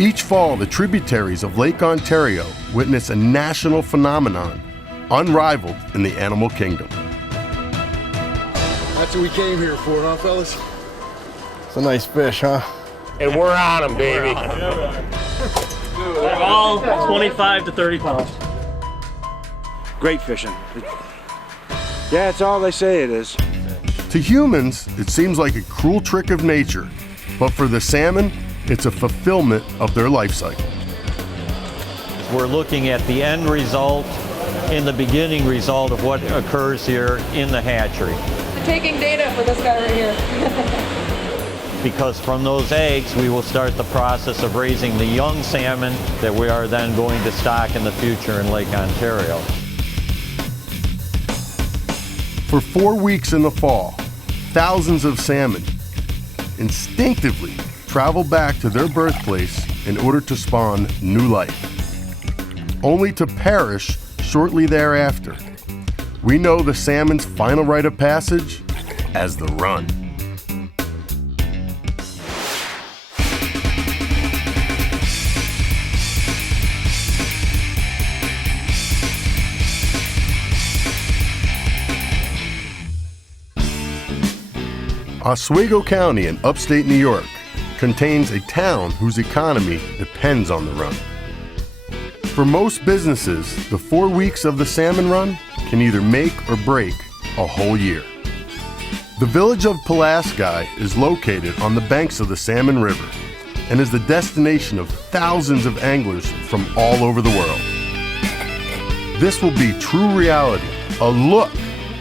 Each fall, the tributaries of Lake Ontario witness a national phenomenon unrivaled in the animal kingdom. That's what we came here for, huh, fellas? It's a nice fish, huh? And we're on them, baby. They're all 25 to 30 pounds. Great fishing. Yeah, it's all they say it is. To humans, it seems like a cruel trick of nature, but for the salmon, it's a fulfillment of their life cycle. We're looking at the end result and the beginning result of what occurs here in the hatchery. We're taking data for this guy right here. Because from those eggs, we will start the process of raising the young salmon that we are then going to stock in the future in Lake Ontario. For 4 weeks in the fall, thousands of salmon instinctively travel back to their birthplace in order to spawn new life, only to perish shortly thereafter. We know the salmon's final rite of passage as the run. Oswego County in upstate New York contains a town whose economy depends on the run. For most businesses, the 4 weeks of the salmon run can either make or break a whole year. The village of Pulaski is located on the banks of the Salmon River and is the destination of thousands of anglers from all over the world. This will be true reality, a look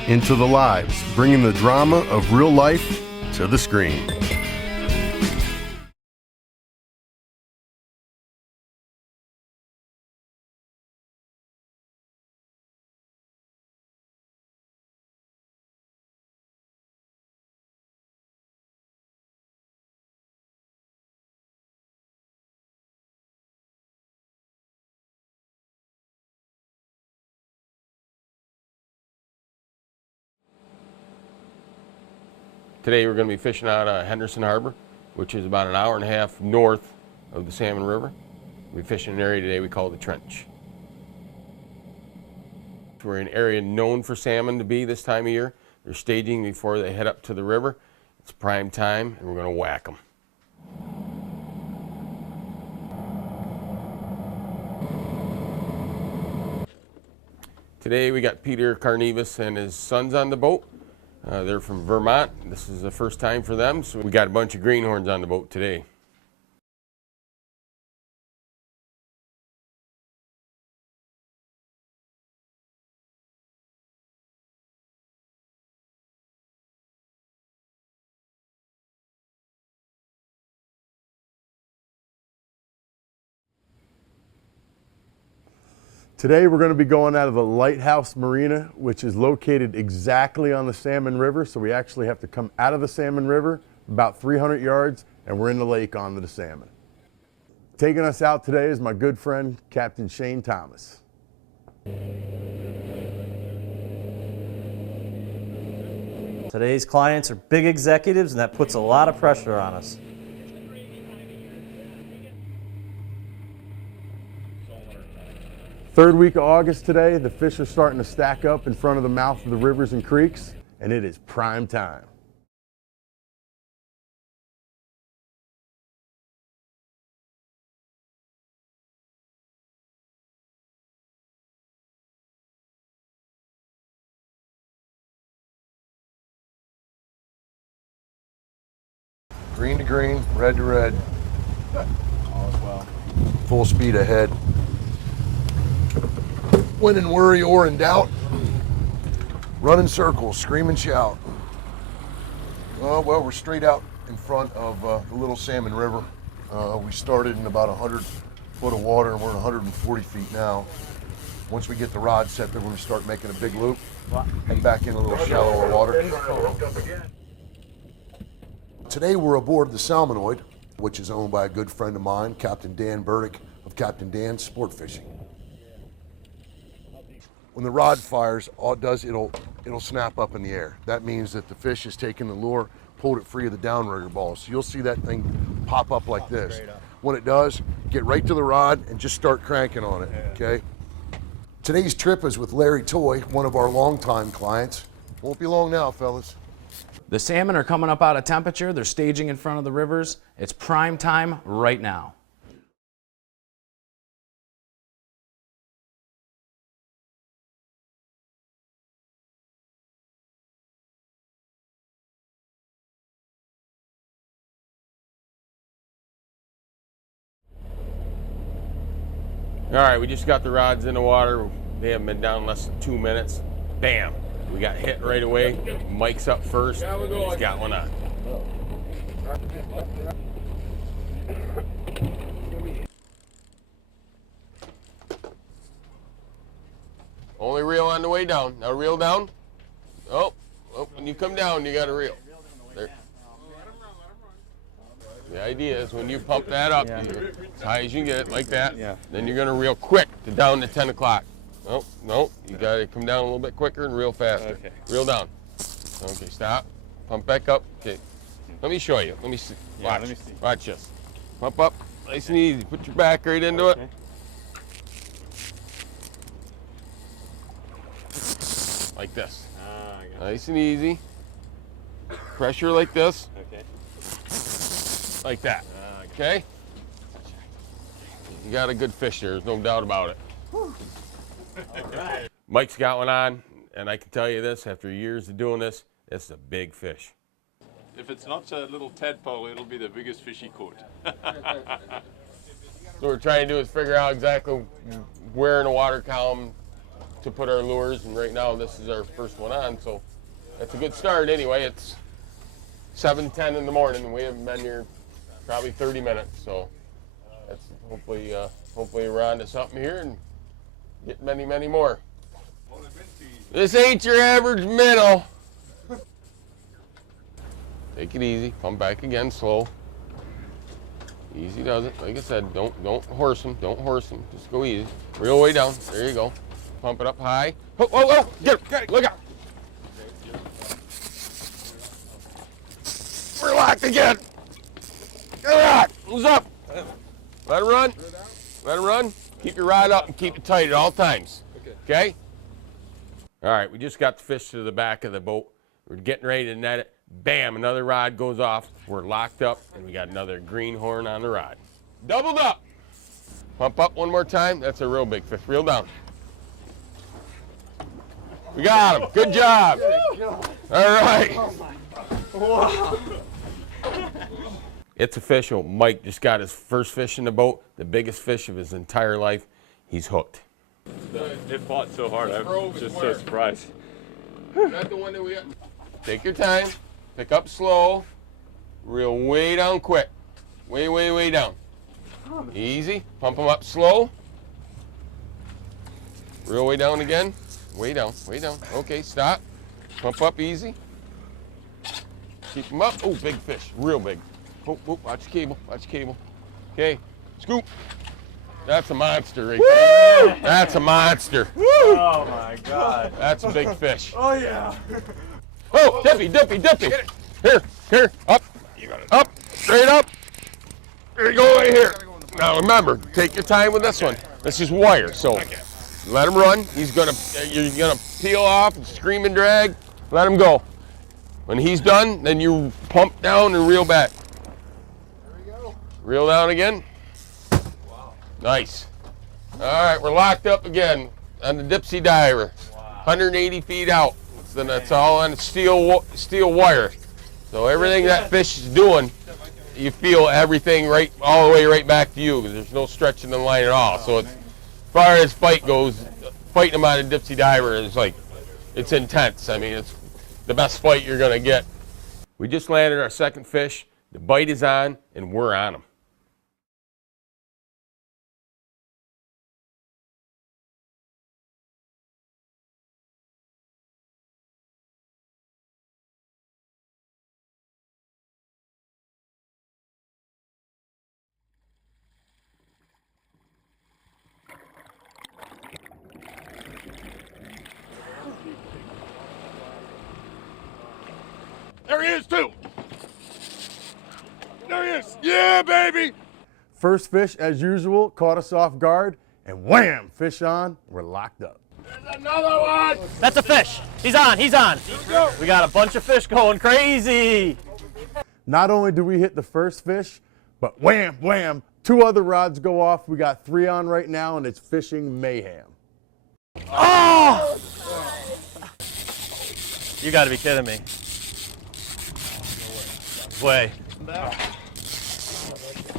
into the lives, bringing the drama of real life to the screen. Today we're going to be fishing out of Henderson Harbor, which is about an hour and a half north of the Salmon River. We're fishing an area today we call the Trench. We're in an area known for salmon to be this time of year. They're staging before they head up to the river. It's prime time and we're going to whack them. Today we got Peter Carnivus and his sons on the boat. They're from Vermont. This is the first time for them, so we got a bunch of greenhorns on the boat today. Today we're going to be going out of the Lighthouse Marina, which is located exactly on the Salmon River. So we actually have to come out of the Salmon River about 300 yards and we're in the lake onto the salmon. Taking us out today is my good friend, Captain Shane Thomas. Today's clients are big executives, and that puts a lot of pressure on us. Third week of August today, the fish are starting to stack up in front of the mouth of the rivers and creeks, and it is prime time. Green to green, red to red. All is well. Full speed ahead. When in worry or in doubt, run in circles, scream and shout. Well, we're straight out in front of the Little Salmon River. We started in about 100 foot of water and we're at 140 feet now. Once we get the rod set, then we're gonna start making a big loop and back in a little shallower water. Today we're aboard the Salmonoid, which is owned by a good friend of mine, Captain Dan Burdick of Captain Dan's Sport Fishing. When the rod fires, all it does, it'll snap up in the air. That means that the fish has taken the lure, pulled it free of the downrigger ball. So you'll see that thing pop up like this. When it does, get right to the rod and just start cranking on it, okay? Today's trip is with Larry Toy, one of our longtime clients. Won't be long now, fellas. The salmon are coming up out of temperature. They're staging in front of the rivers. It's prime time right now. All right, we just got the rods in the water. They haven't been down less than 2 minutes. Bam, we got hit right away. Mike's up first. He's got one on. Only reel on the way down. Now reel down. Oh, when you come down, you got to reel. There. The idea is when you pump that up, as high as you can get it, like that, then you're going to reel quick to down to 10 o'clock. No, you got to come down a little bit quicker and reel faster. Okay. Reel down. Okay, stop. Pump back up. Okay. Let me show you. Let me see. Watch. Let me see. Watch this. Pump up. Nice and easy. Put your back right into it. Like this. Nice and easy. Pressure like this. Okay. Like that. Okay? You got a good fish there, there's no doubt about it. All right. Mike's got one on, and I can tell you this, after years of doing this, it's a big fish. If it's not a little tadpole, it'll be the biggest fish he caught. So what we're trying to do is figure out exactly where in the water column to put our lures, and right now this is our first one on, so that's a good start anyway. It's 7:10 in the morning, and we haven't been here probably 30 minutes, so that's hopefully we're on to something here and get many, many more. This ain't your average minnow. Take it easy, pump back again, slow. Easy does it. Like I said, don't horse them, just go easy. Reel way down, there you go. Pump it up high. Oh, get it, look out. We're locked again. Get it out, who's up? Let it run, let it run. Keep your rod up and keep it tight at all times, okay? All right, we just got the fish to the back of the boat. We're getting ready to net it. Bam, another rod goes off. We're locked up, and we got another greenhorn on the rod. Doubled up. Pump up one more time. That's a real big fish. Reel down. We got him. Good job. All right. It's official. Mike just got his first fish in the boat, the biggest fish of his entire life. He's hooked. It fought so hard, I'm just so surprised. Is that the one that we got? Take your time. Pick up slow. Reel way down quick. Way, way, way down. Easy. Pump them up slow. Reel way down again. Way down, way down. Okay, stop. Pump up easy. Keep them up. Oh, big fish. Real big. Oh, watch the cable. Watch the cable. Okay, scoop. That's a monster right there. That's a monster. Oh my God. That's a big fish. Oh yeah. Oh, dippy. Here, up, straight up. There you go, right here. Now remember, take your time with this one. This is wire, so let him run. You're gonna peel off and scream and drag. Let him go. When he's done, then you pump down and reel back. There we go. Reel down again. Wow. Nice. All right, we're locked up again on the Dipsy Diver. Wow. 180 feet out. Then that's all on steel wire. So everything that fish is doing, you feel everything all the way right back to you, because there's no stretching the line at all. So as far as fight goes, fighting them on a Dipsy Diver is it's intense. I mean, it's the best fight you're gonna get. We just landed our second fish. The bite is on, and we're on them. There he is, too. There he is. Yeah, baby. First fish, as usual, caught us off guard, and wham, fish on, we're locked up. Another one! That's a fish. He's on, he's on. We got a bunch of fish going crazy. Not only do we hit the first fish, but wham, wham, 2 other rods go off. We got 3 on right now, and it's fishing mayhem. Oh! You gotta be kidding me. Way.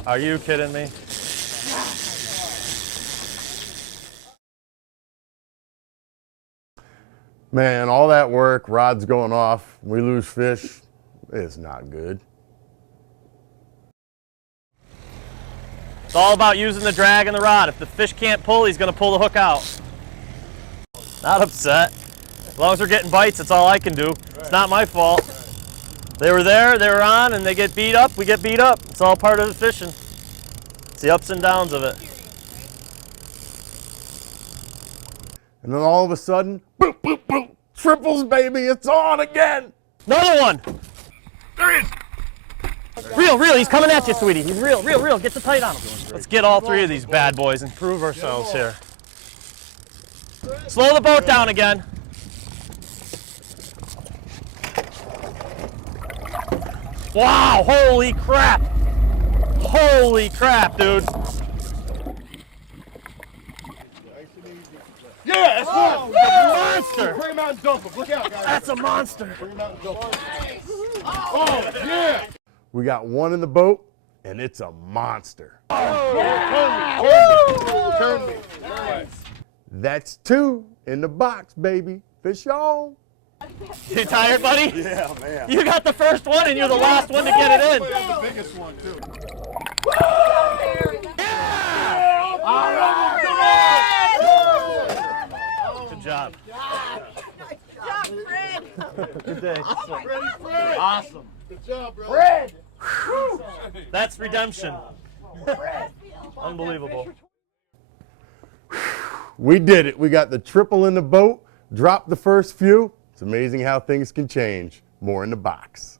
Are you kidding me? Man, all that work, rods going off, we lose fish. It's not good. It's all about using the drag and the rod. If the fish can't pull, he's gonna pull the hook out. Not upset. As long as we're getting bites, that's all I can do. It's not my fault. They were there, they were on, and they get beat up, we get beat up. It's all part of the fishing. It's the ups and downs of it. And then all of a sudden, boop, boop, boop, triples, baby, it's on again. Another one. There he is. Reel, he's coming at you, sweetie. He's real. Get the tight on him. Let's get all 3 of these bad boys and prove ourselves here. Slow the boat down again. Wow, holy crap. Holy crap, dude. Yeah, that's one. Monster. Bring him out and dump him. Look out, guys. That's a monster. Bring him out and dump him. Oh, yeah. We got 1 in the boat, and it's a monster. Turn me. That's 2 in the box, baby. Fish on. You tired, buddy? Yeah, man. You got the first one, and you're the last one to get it in. That's the biggest one, too. Good job. Good day. Awesome. Good job, bro. Fred! That's redemption. Unbelievable. We did it. We got the triple in the boat, dropped the first few. It's amazing how things can change. More in the box.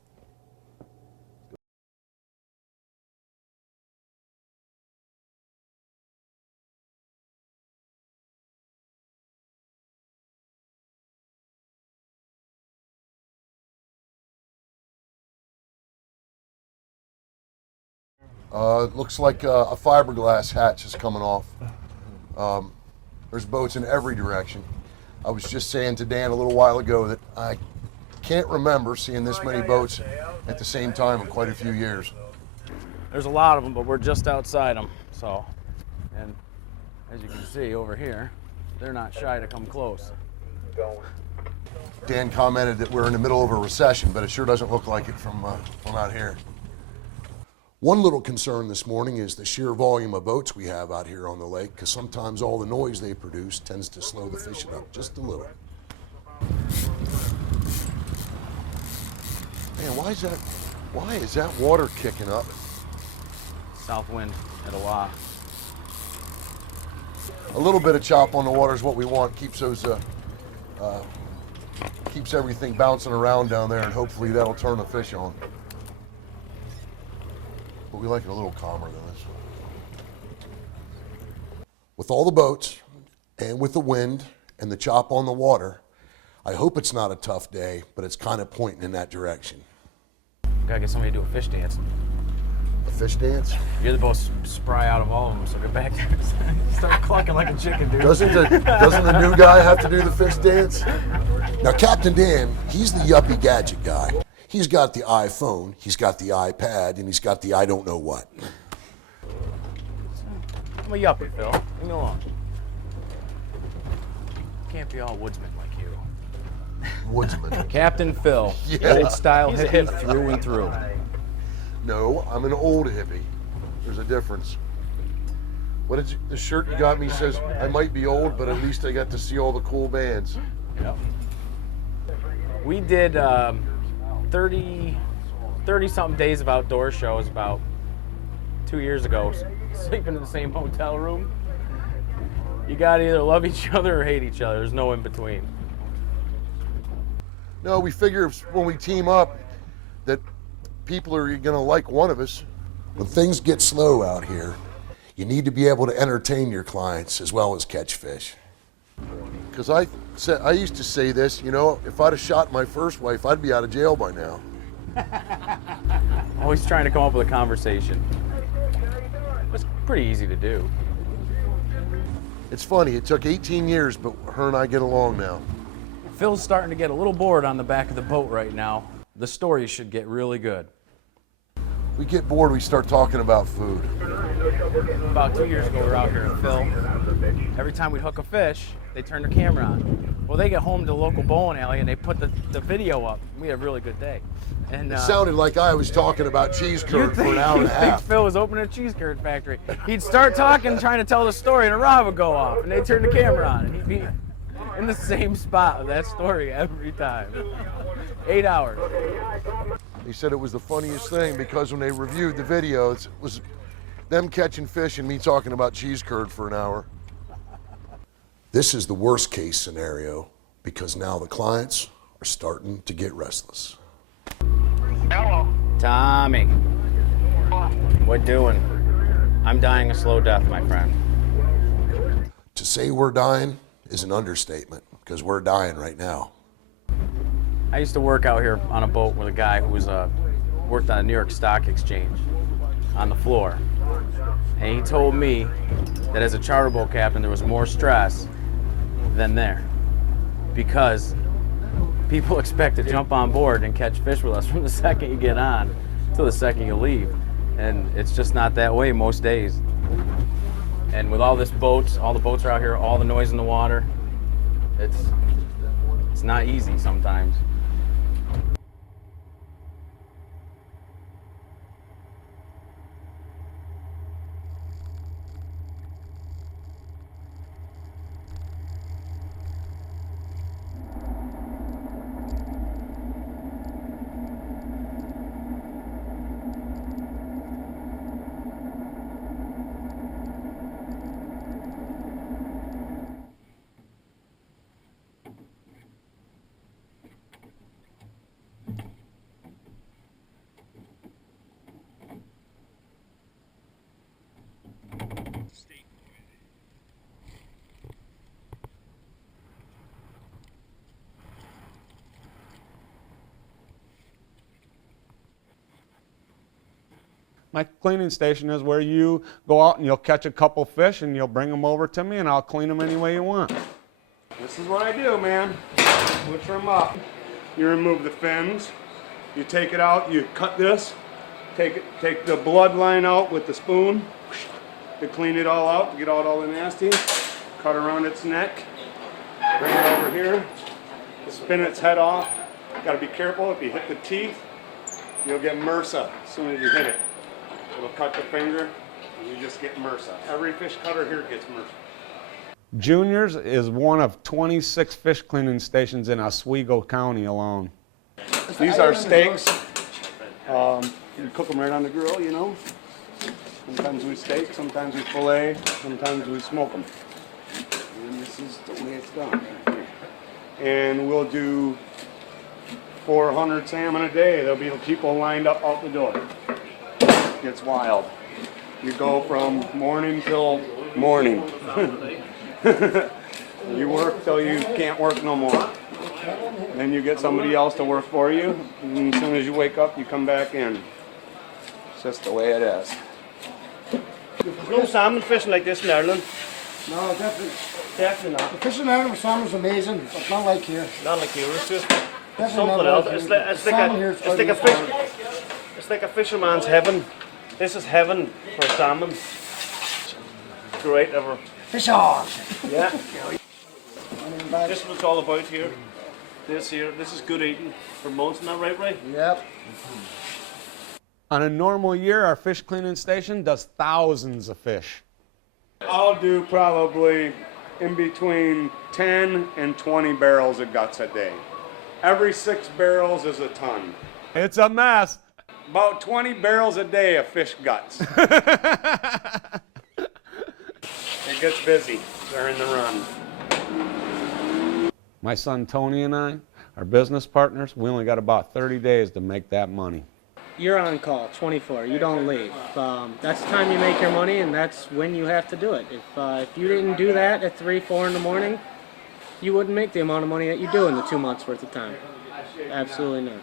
Looks like a fiberglass hatch is coming off. There's boats in every direction. I was just saying to Dan a little while ago that I can't remember seeing this many boats at the same time in quite a few years. There's a lot of them, but we're just outside them. So, and as you can see over here, they're not shy to come close. Dan commented that we're in the middle of a recession, but it sure doesn't look like it from out here. One little concern this morning is the sheer volume of boats we have out here on the lake, because sometimes all the noise they produce tends to slow the fishing up just a little. Man, why is that water kicking up? South wind at a lot. A little bit of chop on the water is what we want. Keeps those, keeps everything bouncing around down there, and hopefully that'll turn the fish on. But we like it a little calmer than this. With all the boats, and with the wind, and the chop on the water, I hope it's not a tough day, but it's kind of pointing in that direction. Gotta get somebody to do a fish dance. A fish dance? You're the most spry out of all of them, so get back there. Start clucking like a chicken, dude. Doesn't the new guy have to do the fish dance? Now, Captain Dan, he's the yuppie gadget guy. He's got the iPhone, he's got the iPad, and he's got the I don't know what. I'm a yuppie, Phil. Leave me alone. Can't be all woodsman like you. Woodsman. Captain Phil, Yeah. old style hippie through and through. No, I'm an old hippie. There's a difference. What did the shirt you got me says I might be old, but at least I got to see all the cool bands. Yep. We did 30-something days of outdoor shows about 2 years ago, sleeping in the same hotel room. You gotta either love each other or hate each other. There's no in between. No, we figure when we team up that people are gonna like one of us. When things get slow out here, You need to be able to entertain your clients as well as catch fish. Because I used to say this, you know, if I'd have shot my first wife, I'd be out of jail by now. Always trying to come up with a conversation. It's pretty easy to do. It's funny, it took 18 years, but her and I get along now. Phil's starting to get a little bored on the back of the boat right now. The stories should get really good. We get bored, we start talking about food. About 2 years ago, we were out here with Phil. Every time we'd hook a fish, they turn their camera on. Well, they get home to the local bowling alley and they put the video up. We had a really good day. And It sounded like I was talking about cheese curd for an hour and a you'd think half. Phil was opening a cheese curd factory. He'd start talking, trying to tell the story, and a rod would go off, and they'd turn the camera on, and he'd be in the same spot of that story every time. 8 hours. He said it was the funniest thing because when they reviewed the video, it was them catching fish and me talking about cheese curd for an hour. This is the worst case scenario because now the clients are starting to get restless. Hello. Tommy. What doing? I'm dying a slow death, my friend. To say we're dying is an understatement because we're dying right now. I used to work out here on a boat with a guy who was worked on a New York Stock Exchange on the floor. And he told me that as a charter boat captain, there was more stress than there because people expect to jump on board and catch fish with us from the second you get on to the second you leave. And it's just not that way most days. And with all this boats, all the boats are out here, all the noise in the water, it's not easy sometimes. My cleaning station is where you go out and you'll catch a couple fish and you'll bring them over to me and I'll clean them any way you want. This is what I do, man. Butcher them up. You remove the fins, you take it out, you cut this, take the bloodline out with the spoon, to clean it all out, to get out all the nasty, cut around its neck, bring it over here, spin its head off. Gotta be careful, if you hit the teeth, you'll get MRSA as soon as you hit it. It'll cut the finger, and you just get MRSA. Every fish cutter here gets MRSA. Junior's is one of 26 fish cleaning stations in Oswego County alone. These are steaks. You cook them right on the grill, you know. Sometimes we steak, sometimes we fillet, sometimes we smoke them. And this is the way it's done. And we'll do 400 salmon a day. There'll be people lined up out the door. It's wild. You go from morning till morning. You work till you can't work no more. Then you get somebody else to work for you, and as soon as you wake up, you come back in. It's just the way it is. There's no salmon fishing like this in Ireland. No, definitely. Definitely not. The fishing in Ireland with salmon is amazing, but not like here. Not like here. It's just Definitely something not else. like It's here. like, it's Salmon like here a, is it's like a quite fish. It's like a fisherman's heaven. This is heaven for salmon. Great ever. Fish on! Yeah. This is what it's all about here. This is good eating for months, isn't that right, Ray? Yep. On a normal year, our fish cleaning station does thousands of fish. I'll do probably in between 10 and 20 barrels of guts a day. Every 6 barrels is a ton. It's a mess. About 20 barrels a day of fish guts. It gets busy during the run. My son Tony and I, our business partners, we only got about 30 days to make that money. you're on call 24. You don't leave. That's the time you make your money, and that's when you have to do it. If you didn't do that at 3, 4 in the morning, you wouldn't make the amount of money that you do in the 2 months worth of time. Absolutely not.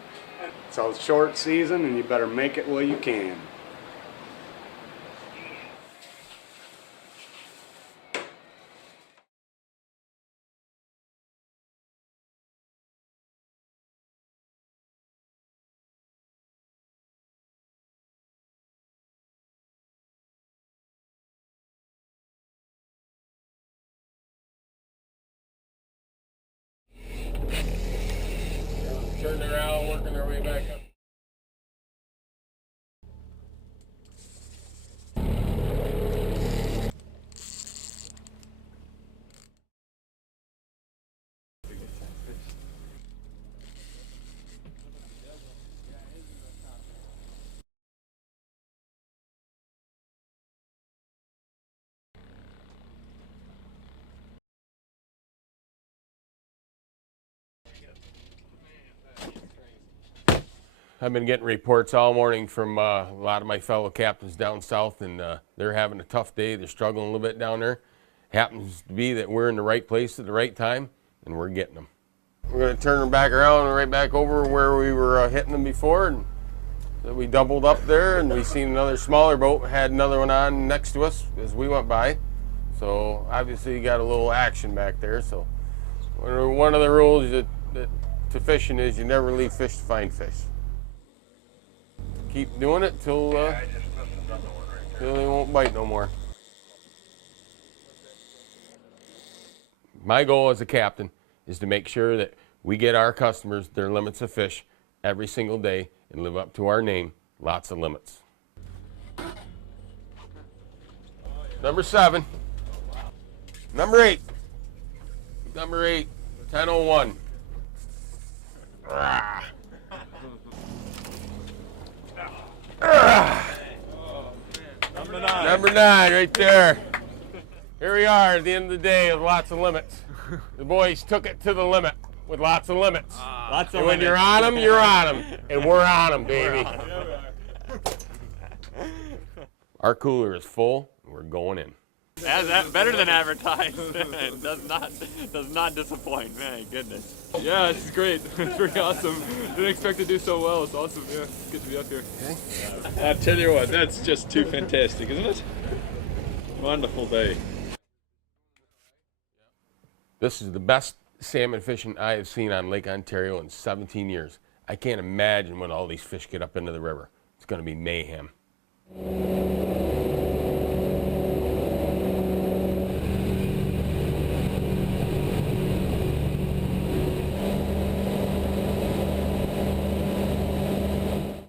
So it's short season, and you better make it while you can. Turning around, working their way back up. I've been getting reports all morning from a lot of my fellow captains down south, and they're having a tough day. They're struggling a little bit down there. Happens to be that we're in the right place at the right time, and we're getting them. We're going to turn them back around and right back over where we were hitting them before, and so we doubled up there, and we seen another smaller boat had another one on next to us as we went by. So obviously you got a little action back there. So one of the rules to fishing is you never leave fish to find fish. Keep doing it till they won't bite no more. My goal as a captain is to make sure that we get our customers their limits of fish every single day and live up to our name, lots of limits. Number 7. Number 8. Number 8, 10:01. Number 9 right there. Here we are at the end of the day with lots of limits. The boys took it to the limit with lots of limits. Lots of and when limits. you're on them, you're on them. And we're on them, baby. Our cooler is full, and we're going in. That's better than advertised. does not disappoint. Man, goodness. Yeah, this is great. It's pretty awesome. Didn't expect to do so well. It's awesome. Yeah, it's good to be up here. I tell you what, that's just too fantastic, isn't it? Wonderful day. This is the best salmon fishing I have seen on Lake Ontario in 17 years. I can't imagine when all these fish get up into the river. It's going to be mayhem.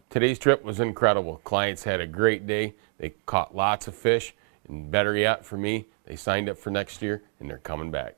Today's trip was incredible. Clients had a great day. They caught lots of fish, and better yet for me, they signed up for next year and they're coming back.